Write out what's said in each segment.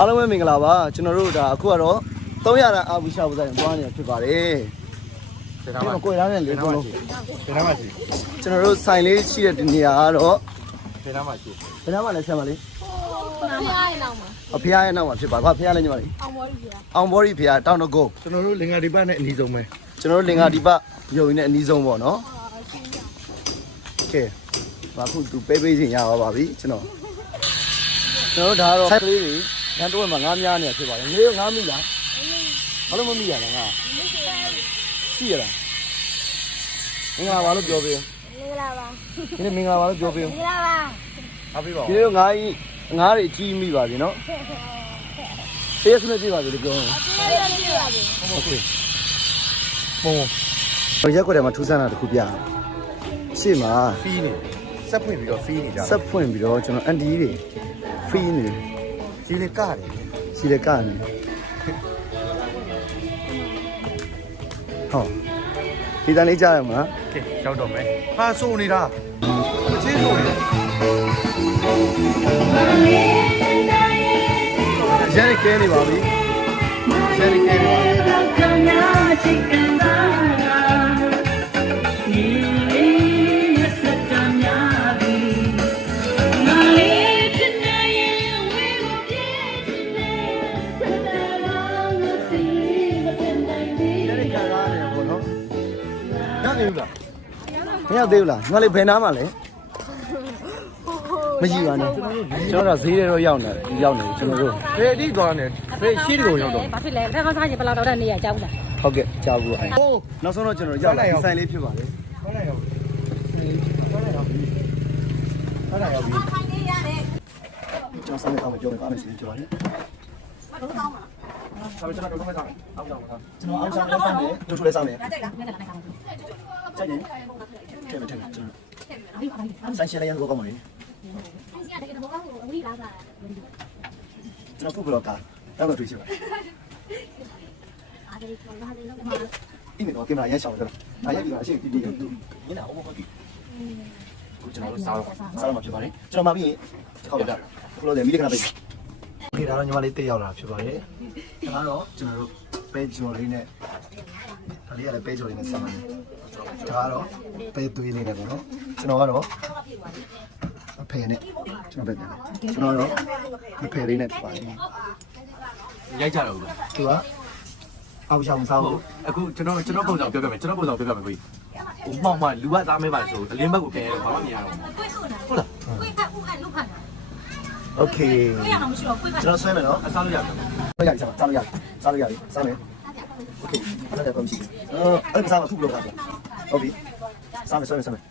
အားလုံးပဲမင်္ဂလာပါကျွန်တော်တို့ဒါအခုကတော့300ရန်အာဘူရှာဘူးဆိုင်သွားနေတာဖြစ်ပါတယ်ဒီမှာကိုယ်ရမ်းနဲ့လေကုန်လုံးဒီနားမှာရှိကျွန်တော်တို့ဆိုင်လေးရှိတဲ့ဒီနေရာကတော့ဒီနားမှာရှိဒီနားမှာလည်းဆက်ပါလေဖျားရဲ့နောက်မှာဖျားရဲ့နောက်မှာဖြစ်ပါကွာဖျားလည်းညီမလေးအောင်ဘော်ရီဖျားတောင်းတကုတ်ကျွန်တော်တို့လင်္ကာဒီပတ်နဲ့အနီးဆုံးပဲကျွန်တော်တို့လင်္ကာဒီပတ်ရုံရင်းနဲ့အနီးဆုံးပေါ့နော်ကဲအခုသူပေးစဉ်ရပါပြီကျွန်တော်တို့ဒါကတော့ကလေးတွေရန်တိုးမှာငါးများနေဖြစ်ပါတယ်ငေးငါးမိလားဘာလို့မမိရလဲငါရှိရလားမင်္ဂလာပါလို့ပြောပေးမင်္ဂလာပါဒီနေ့မင်္ဂလာပါလို့ပြောပေးမင်္ဂလာပါအားပေးပါဒီနေ့ငါးတွေအကြီးမိပါပြီနော်ဆေးစနဲ့ကြည့်ပါပြီလို့ပြောရင်โอเคပုံရက်ွက်ထဲမှာထူးဆန်းတာတစ်ခုပြရှေ့မှာဖီးနေဆက်ဖွင့်ပြီးတော့ဖီးနေကြဆက်ဖွင့်ပြီးတော့ကျွန်တော်အန်တီတွေဖီးနေစီလေကားတယ်စီလေကားနေဟောဒီတန်းလေးကြားရမှာကဲရောက်တော့မယ်ဟာဆိုနေတာမချင်းဆိုနေရန်ကဲနေပါပြီရန်ကဲနေပါမရသေးဘူးလားငါလေးဘယ်နားမှာလဲမရှိပါနဲ့ကျွန်တော်တို့ဈေးတွေတော့ရောက်နေကျွန်တော်တို့ဘယ်အထိသွားနေဘယ်ရှိတယ်ကိုရောက်တော့ဘာဖြစ်လဲဖက်ကောင်းစားရင်ဘယ်လောက်တော့တဲ့နေရကြောက်လားဟုတ်ကဲ့ကြောက်ဘူးအဲ့နောက်ဆုံးတော့ကျွန်တော်ရောက်လာဒီဆိုင်လေးဖြစ်ပါလေဟုတ်လားရောက်ပြီကျွန်တော်ဆိုင်လေးတော့ပြောမယ်အားမစင်းပြောပါလေဘာလို့ကောင်းမှာကျွန်တော်တို့တော့မဆောင်အောင်ဆောင်ပါကျွန်တော်အောင်ဆောင်လေးဆောင်တယ်တို့ထိုးလေးဆောင်တယ်ကြိုက်လားကြိုက်ရင်ထည့်မထည့်ကျွန်တော်ဆိုင်ရှယ်လေးရတော့ကောင်းပါလေကျွန်တော်ဖုတ်ဘလော့ကတော့တွေ့ချင်ပါအင်းတော့ကင်မရာရရှောင်းတယ်အားရပြီလားအရှိတီတီတူညနေအောင်မဟုတ်ဘူးကိုကျွန်တော်တို့စားမှာဖြစ်ပါတယ်ကျွန်တော်မှပြီးခေါက်တာဖလို့တယ်မိလေးခဏပေးဒီဒါတော့ညီမလေးတက်ရောက်လာဖြစ်ပါတယ်ဒါကတော့ကျွန်တော်တို့ပဲကြော်လေးနဲ့ဒါလေးကလည်းပဲကြော်လေးနဲ့ဆက်မှာဒါကတော့ပဲသွေးလေးနဲ့ပေါ့နော်ကျွန်တော်ကတော့အဖေနဲ့ကျွန်တော်ပဲပြန်တယ်ကျွန်တော်တော့အဖေလေးနဲ့ပါတယ်ရိုက်ကြတော့ဘူးသူကအောက်ရှောင်းစားဖို့အခုကျွန်တော်ပုံစံပြောပြမယ်ကိုကြီးဟိုမှောက်မှလူကသားမဲပါဆိုအလင်းဘက်ကိုခဲရတယ်ဘာမှမရတော့ဘူးဟုတ်လားโอเคကျွန်တော်ဆွဲမယ်နော်အစားလို့ရတယ်ရရစားလို့ရတယ်စားမယ်โอเคအဲ့ဒါတော့ရှိအဲ့ဒါစားမှာဖုတ်လို့ရတယ်ဟုတ်ပြီစားမယ်ဆွဲမယ်ဆွဲမယ်အ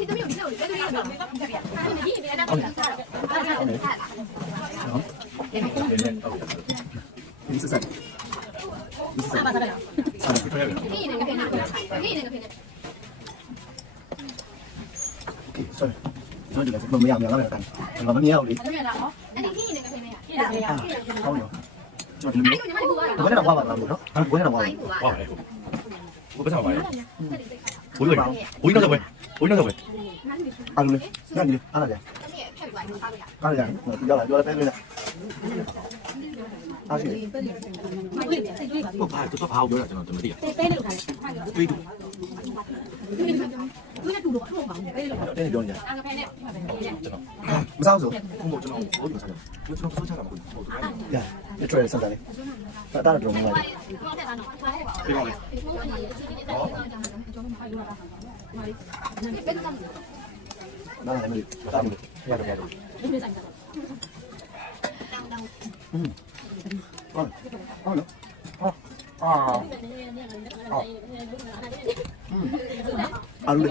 ဲ့ဒီမျိုးလေးကိုလည်းတွေ့ရတော့ဒီနေ့အဲ့ဒါဟုတ်ဒီစက်စားပါပြရတယ်ဒီနေ့ငါဖေးနေsorry ကျွန်တော်ဒီကမရလားကန်ကျွန်တော်မမြင်အောင်လေအဲ့ဒါအဲ့ဒီခင်းနေငါဖေးနေရဟုတ်ရောကျွန်တော်ဒီဘယ်နဲ့တော့ဝါပါလားလို့နော်ဘယ်နဲ့တော့ဝါပါလေဘယ်ပတ်ပါလဲဘိုးရွယ်ဘိုးနောက်တော့ပဲအားလုံးလေညနေအားလာကြအားလာကြပြောလာပဲလေအားရှိဟုတ်ပါတော့ဘာပြောတာကျွန်တော်မသိရပဲလို့ခါတယ်တွေးတူတဲ့ပြောနေကြအားကဖဲနဲ့ကျွန်တော်မစားဘူးဆိုကျွန်တော်ဘိုးပြောစားတယ်ကျွန်တော်ဆိုးချတာမဟုတ်ဘူးရရထရယ်စမ်းတယ်တာတာတော့မလိုက်ပြေပါလေနားလည်းမလို့တာမလို့ရတယ်ဟုတ်နော်အားလုံး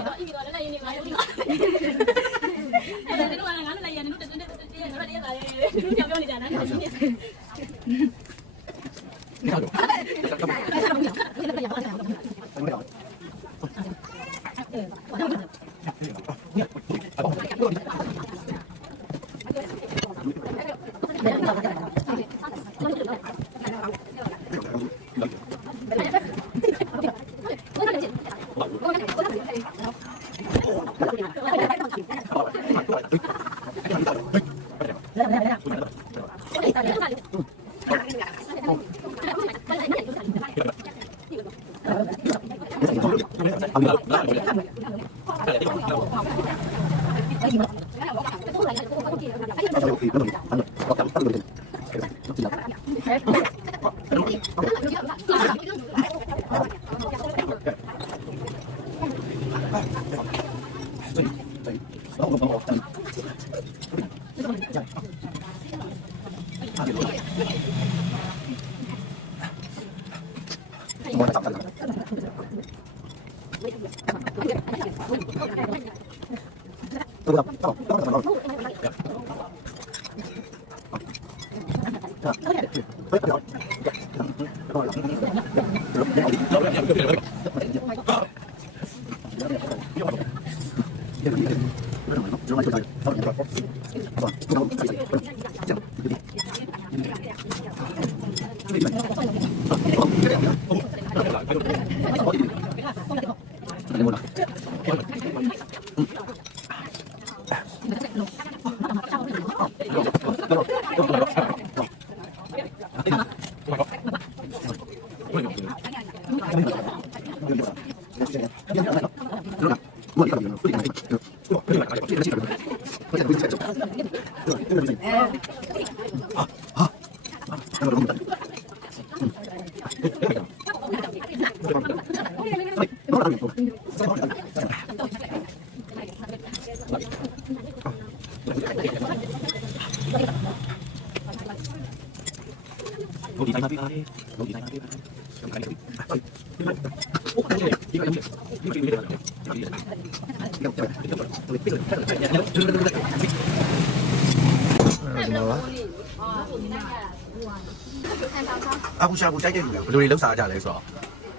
အခုရှာဖို့ကြိုက်တဲ့လူတွေဘယ်လိုတွေလှုပ်ရှားကြလဲဆိုတော့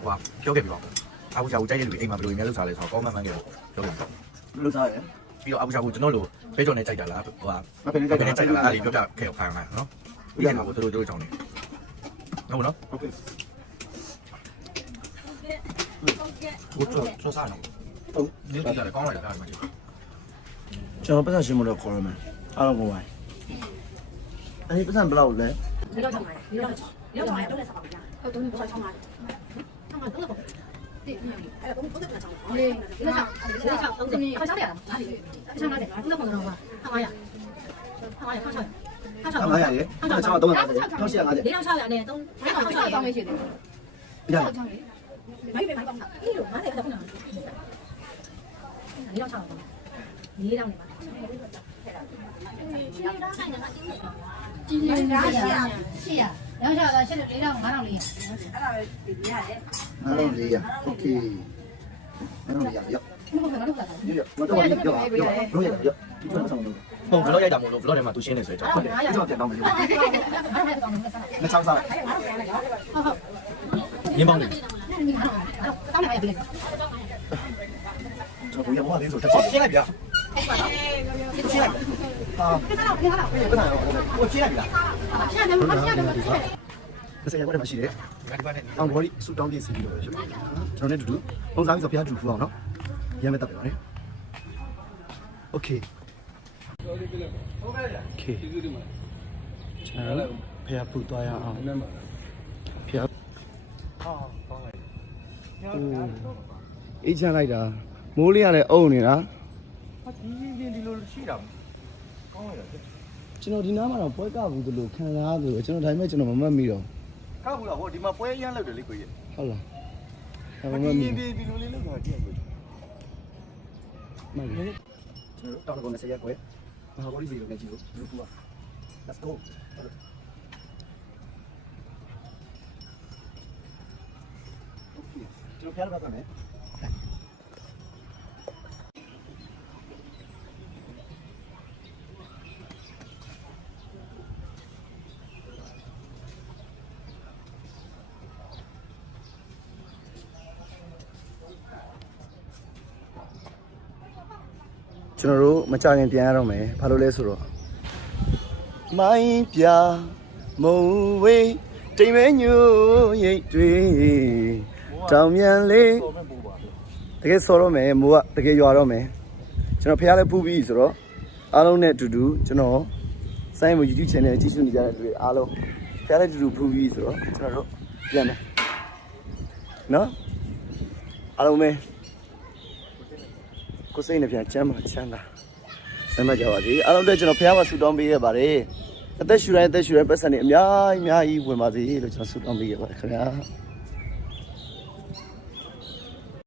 ဟိုကပြောခဲ့ပြီပေါ့အခုရှာဖို့ကြိုက်တဲ့လူတွေအိမ်မှာဘယ်လိုတွေများလှုပ်ရှားလဲဆိုတော့ကောင်းမှန်မှန်ခဲ့ပြောခဲ့ပြီ လို့စားရ ပြီးတော့အခုရှာဖို့ကျွန်တော်တို့ဖေးကြော်နဲ့ကြိုက်တာလားဟိုကဖေးနဲ့ကြိုက်တာလားအဲ့ဒီပြောပြခဲ့အောင်ခိုင်းအောင်နော်ပြီးရင်တော့တို့ကြောင်းနေဟုတ်နော်ဟုတ်ကဲ့ဟုတ်စားနော်ဟုတ်ဒီလိုကြတယ်ကောင်းလိုက်တာအဲ့မှာ ကျွန်တော်ပတ်သက်ရှင်းမလို့ခေါ်ရမယ်အားလုံးကိုဝိုင်းအဲ့ဒီပတ်သက်ဘယ်လောက်လဲ 你要干嘛呀？你要干嘛呀？都来啥呀？都你不好唱嘛？唱嘛都是不。对，哎呀，都在那唱。对，你那唱，你快唱点了，哪里？唱哪里？你那不能唱吗？唱嘛呀？唱嘛呀？唱。唱嘛呀？唱嘛都能唱，唱戏啊哪里？你让唱呀？你都，你让唱张没去的。呀，没没没帮他，你有哪里不能？你让唱吗？你让你吧。今年是啊，两下子现在力量马上力。哪种力呀 ？OK，哪种力呀？要，我这我要，不能唱多。ဟုတ်ဘလော့ရိုက်တာမို့လို့ဘလော့ထဲမှာသူရှင်းနေဆိုကြဟုတ်တယ်အဲ့ဒါပြန်တော့မယ်မချောင်းစား ရင်းပေါင်းနေကျွန်တော်ရမလေးဆိုတက် ရှင်းလိုက်ဗျာရှင်းလိုက်ဟာ我ရှင်းလိုက်ဗျာကစရကွက်မှာရှိတယ်အောင်ဘော်ဒီဆူတောင်းပြစီပြီးတော့ဖြစ်ပါတယ်ကျွန်တော်နဲ့တူတူပုံစားပြီးဆိုဖျားတူဖူအောင်နော်ရမ်းမဲ့တက်ပြပါနဲ့โอเคโอเคကျွန်တော်ဖျားပူသွားရအောင်ဖျားအေးချမ်းလိုက်တာမိုးလေးကလည်းအုံနေတာဒီလိုရှိတာကောင်းလိုက်တာကျွန်တော်ဒီနားမှာတော့ပွဲကဘူးလို့ခံစားရတယ်ကျွန်တော်ဒါပေမဲ့ကျွန်တော်မမှတ်မိတော့ ကောက်ဘူးလားဟိုဒီမှာပွဲရမ်းလောက်တယ်လေကိုကြီး ဟုတ်လားဒါပေ ဒီ မဲ့ ဒီလိုလေးလောက်တာကြည့်ရကို မှန်တယ်ကျွန်တော်တောင်းတော့20ရက်ကွယ်မဟာဘော်ဒီစီလိုနဲ့ကြည့်လို့ဘူးကွာ let's go ကျွန်တော်ဖျားရပါမယ်ကျွန်တော်တို့မကြခင်ပြန်ရတော့မယ်ဘာလို့လဲဆိုတော့မိုင်းပြမုံဝေးတိမ်မဲညိုရိတ်တွေတောင်မြန်လေးတကယ်ဆော်တော့မယ်မိုးကတကယ်ရွာတော့မယ်ကျွန်တော်ဖះလဲပူပြီးဆိုတော့ အားလုံးနဲ့အတူတူကျွန်တော်စိုင်းမ YouTube channel ကြည့်ရှုနေကြတဲ့လူတွေအားလုံးဖျားလိုက်တူတူဖူးပြီးဆိုတော့ကျွန်တော်တို့ပြန်မယ်နော်အားလုံးပဲကိုစိတ်နဲ့ပြန်ချမ်းသာချမ်းသာဆမ်းမကြပါစေအားလုံးအတွက်ကျွန်တော်ဖျားပါဆူတောင်းပေးခဲ့ပါတယ်အသက်ရှူတိုင်းပတ်စံနေအများကြီးဝင်ပါစေလို့ကျွန်တော်ဆူတောင်းပေးခဲ့ပါတယ်ခင်ဗျာ